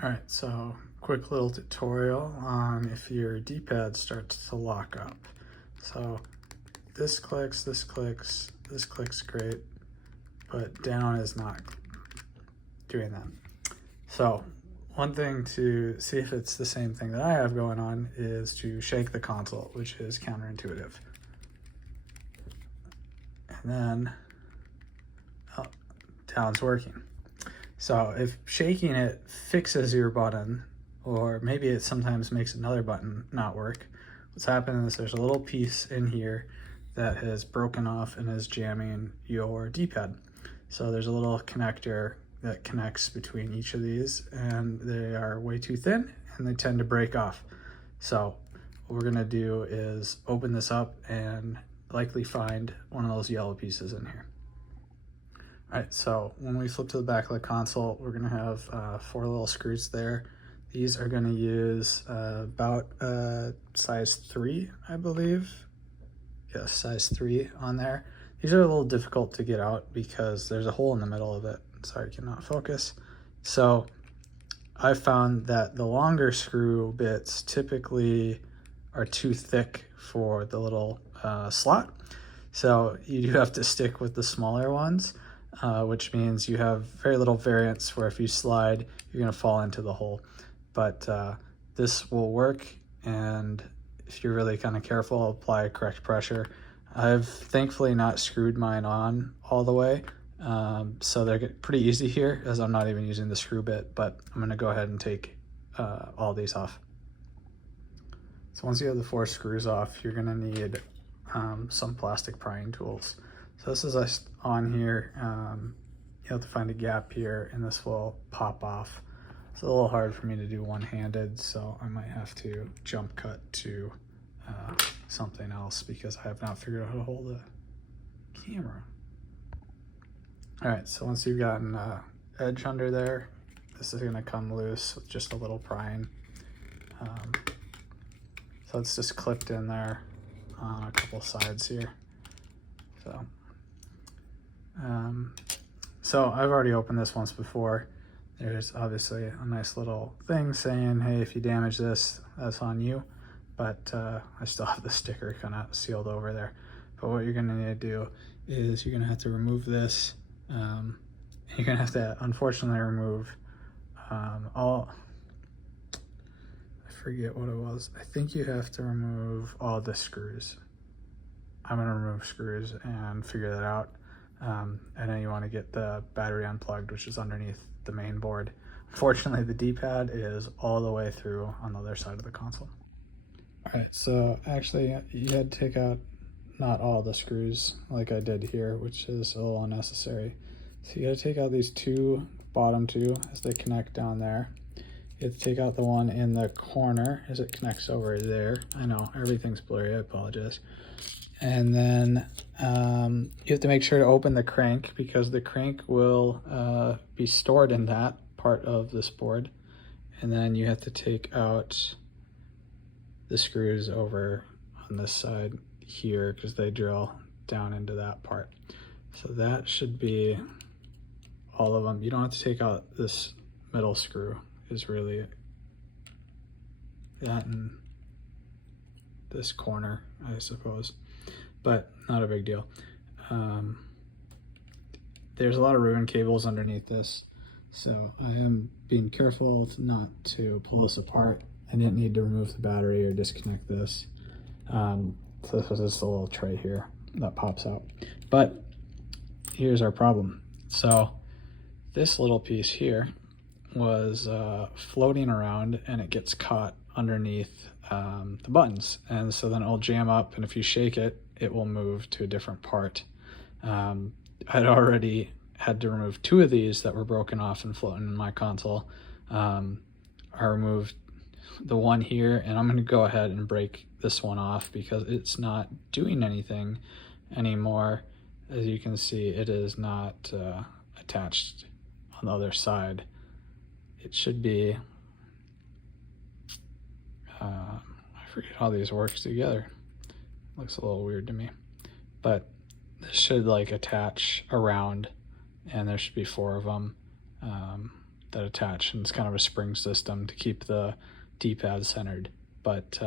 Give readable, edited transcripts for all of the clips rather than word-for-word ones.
All right, so quick little tutorial on if your D-pad starts to lock up. So this clicks, this clicks, this clicks great, but down is not doing that. So one thing to see if it's the same thing that I have going on is to shake the console, which is counterintuitive. And then down's working. So if shaking it fixes your button, or maybe it sometimes makes another button not work, what's happening is there's a little piece in here that has broken off and is jamming your D-pad. So there's a little connector that connects between each of these, and they are way too thin and they tend to break off. So what we're gonna do is open this up and likely find one of those yellow pieces in here. All right, so when we flip to the back of the console, we're gonna have 4 little screws there. These are gonna use about size 3, I believe. Yes, size 3 on there. These are a little difficult to get out because there's a hole in the middle of it. Sorry, cannot focus. So I found that the longer screw bits typically are too thick for the little slot. So you do have to stick with the smaller ones. Which means you have very little variance where if you slide, you're gonna fall into the hole. But this will work, and if you're really kind of careful, apply correct pressure. I've thankfully not screwed mine on all the way, so they're pretty easy here as I'm not even using the screw bit, but I'm gonna go ahead and take all these off. So once you have the 4 screws off, you're gonna need some plastic prying tools. So this is on here. You have to find a gap here and this will pop off. It's a little hard for me to do one-handed, so I might have to jump cut to something else because I have not figured out how to hold the camera. All right, so once you've gotten edge under there, this is gonna come loose with just a little prying. So it's just clipped in there on a couple sides here. So I've already opened this once before. There's obviously a nice little thing saying, hey, if you damage this, that's on you. But I still have the sticker kind of sealed over there. But what you're gonna need to do is you're gonna have to remove this. You're gonna have to, unfortunately, remove all, I forget what it was. I think you have to remove all the screws. I'm gonna remove screws and figure that out. And then you want to get the battery unplugged, which is underneath the main board. Unfortunately, the D-pad is all the way through on the other side of the console. All right, so actually you had to take out not all the screws like I did here, which is a little unnecessary. So you got to take out these bottom two as they connect down there. You have to take out the one in the corner as it connects over there. I know, everything's blurry, I apologize. And then you have to make sure to open the crank because the crank will be stored in that part of this board. And then you have to take out the screws over on this side here because they drill down into that part. So that should be all of them. You don't have to take out this middle screw is really that and this corner, I suppose. But not a big deal. There's a lot of ribbon cables underneath this, so I am being careful not to pull this apart. I didn't need to remove the battery or disconnect this. So this was just a little tray here that pops out. But here's our problem. So this little piece here was floating around and it gets caught underneath the buttons, and so then it'll jam up, and if you shake it, it will move to a different part. I'd already had to remove 2 of these that were broken off and floating in my console. I removed the one here, and I'm going to go ahead and break this one off because it's not doing anything anymore. As you can see, it is not attached on the other side. It should be, I forget how these work together. Looks a little weird to me, but this should like attach around, and there should be 4 of them. that attach, and it's kind of a spring system to keep the D-pad centered. But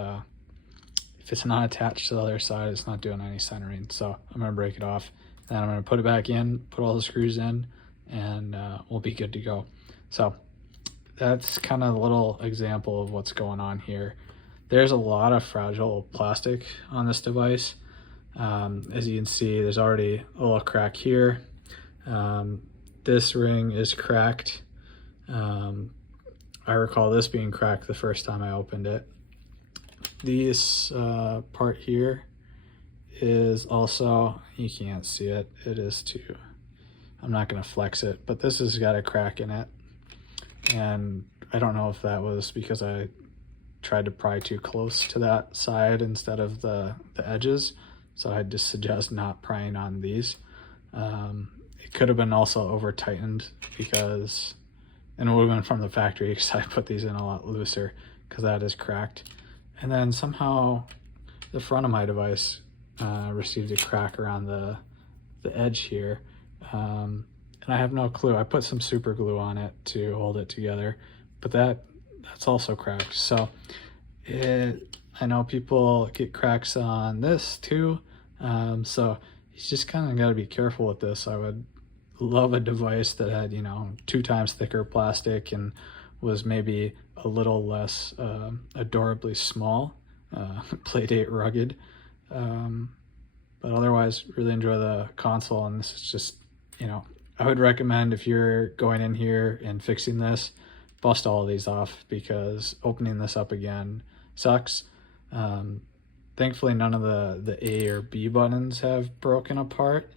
if it's not attached to the other side, it's not doing any centering. So I'm gonna break it off, then I'm gonna put it back in, put all the screws in, and we'll be good to go. So that's kind of a little example of what's going on here. There's a lot of fragile plastic on this device. As you can see, there's already a little crack here. This ring is cracked. I recall this being cracked the first time I opened it. This part here is also, you can't see it, it is too, I'm not gonna flex it, but this has got a crack in it. And I don't know if that was because I tried to pry too close to that side instead of the edges. So I'd just suggest not prying on these. It could have been also over tightened because, and it would have been from the factory because I put these in a lot looser because that is cracked. And then somehow the front of my device received a crack around the edge here. And I have no clue. I put some super glue on it to hold it together, but that's also cracked. So I know people get cracks on this too. So you just kind of got to be careful with this. I would love a device that had, 2 times thicker plastic and was maybe a little less adorably small, Playdate rugged. But otherwise, really enjoy the console, and this is just, I would recommend if you're going in here and fixing this, bust all of these off because opening this up again sucks. Thankfully, none of the A or B buttons have broken apart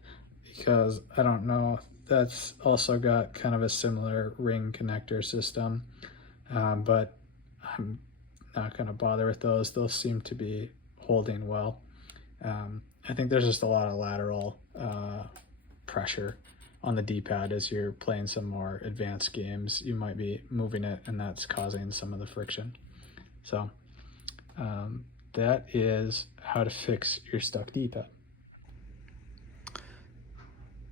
because I don't know, that's also got kind of a similar ring connector system, but I'm not going to bother with those. Those seem to be holding well. I think there's just a lot of lateral pressure on the D-pad as you're playing some more advanced games. You might be moving it and that's causing some of the friction. So that is how to fix your stuck D-pad.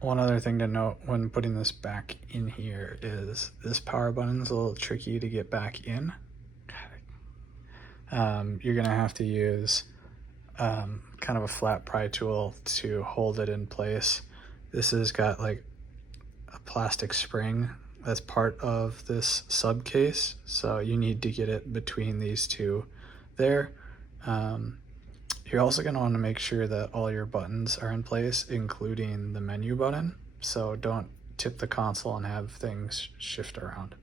One other thing to note when putting this back in here is this power button is a little tricky to get back in. You're gonna have to use kind of a flat pry tool to hold it in place. This has got like a plastic spring that's part of this sub case, so you need to get it between these two there. You're also going to want to make sure that all your buttons are in place, including the menu button, so don't tip the console and have things shift around.